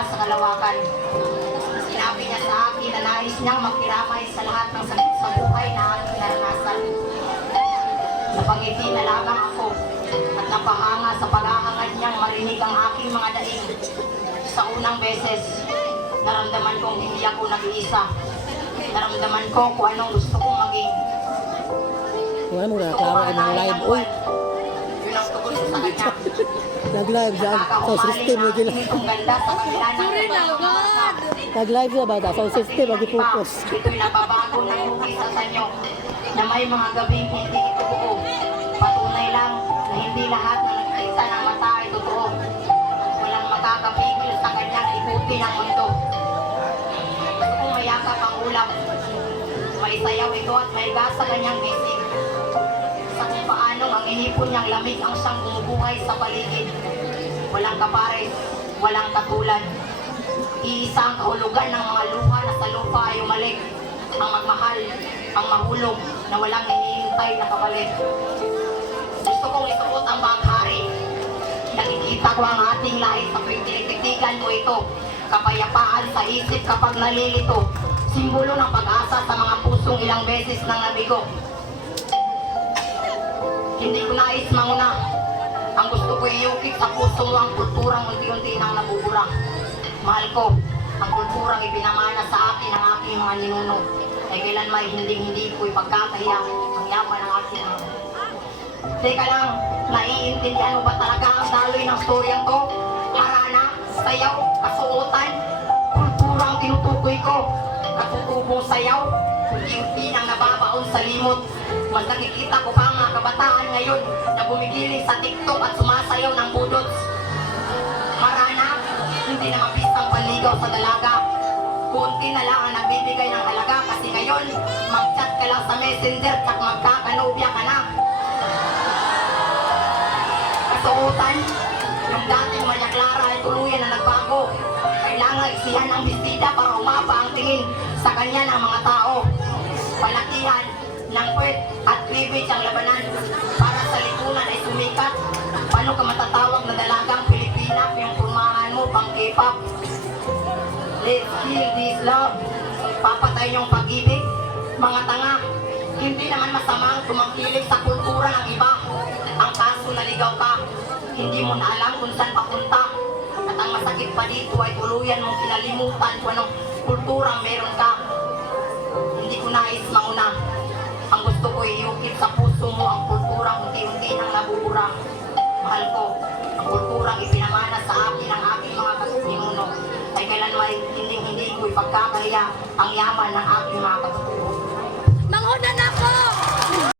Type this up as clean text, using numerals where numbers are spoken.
mula sa kalawakan. Sinabi niya sa akin na nais niyang magkiramay sa lahat ng sakit sa buhay na aking naranasan. Napangiti na lamang ako at napahanga sa paghahangad niyang marinig ang aking mga daing. Sa unang beses, naramdaman kong hindi ako nag-iisa. Naramdaman ko kung anong gusto kong maging. Wala mo na klawa ng live. Uy, Yun ang tugon ko sa kanya. nag-live siya. Sound system mo gila. Ang ganda sa kabila ng Nag-live siya ba? Sound system, mag-focus. Ito'y nababago ng hugis sa sanyo na may mga gabing hindi ito buo. Patunay lang na hindi lahat na nakikita ng mata ay totoo. Walang makakapigil sa kanyang ikutin ang mundo. Gusto kong mayakap ang ulap. May sayaw ito at may gas sa kanyang bisig. Sa kung paanong ang inipon niyang lamig ang siyang bumubuhay sa paligid. Walang kapares, walang katulad. Iisa ang kahulugan ng mga luha na sa lupa ay umalik. Ang magmahal, ang mahulog na walang hinihintay na kapalit. Gusto kong isuot ang baghari. Nakikita ko ang ating lahi sa tuwing tinitignan mo ito. Kapayapaan sa isip kapag nalilito. Simbolo ng pag-asa sa mga pusong ilang beses nang nabigo. Hindi ko nais manguna. Ang gusto ko iyukit sa puso mo ang kulturang unti-unti nang nabubura. Mahal ko, ang kulturang ipinamana sa akin ng aking mga ninuno. Ay kailan may hindi ko ipagkakahiya ang yaman ng aking mga. Teka lang, naiintindihan mo ba talaga ang daloy ng storyang to? Harana, sayaw, kasuotan, kulturang tinutukoy ko. Katutubong sayaw, unti-unti nang nababaon sa limot. Mas nakikita ko pa ang mga kabataan ngayon na bumigiling sa TikTok at sumasayaw ng budots. Harana, hindi na mapistang panligaw sa dalaga. Kunti na lang ang nagbibigay ng halaga kasi ngayon, mag-chat ka lang sa messenger at magkakanobya ka na. Kasuotan, yung dating Maria Clara ay tuluyan na nagbago. Kailangan isihan ang bestida para umaba ang tingin sa kanya ng mga tao. Palakihan ng puwet at cleavage ang labanan para sa lipunan ay sumikat. Paano ka matatawag na dalagang Pilipina yung kurmahan mo pang K-pop? Let's kill this love. Papatay yung pag-ibig. Mga tanga, hindi naman masamang tumangkilik sa kultura ng iba. Ang kaso naligaw ka, hindi mo na alam kung saan papunta. At ang masakit pa dito ay tuluyan mong kinalimutan kung anong kulturang meron ka. Hindi ko nais mauna. Ang gusto ko iukit sa puso mo ang kulturang unti-unti nang nabubura. Mahal ko, ang kulturang ipinamana sa akin ng aking mga kasununo ay kailan may hindi ko ipagkakahiya ang yaman ng aking mga kasununo.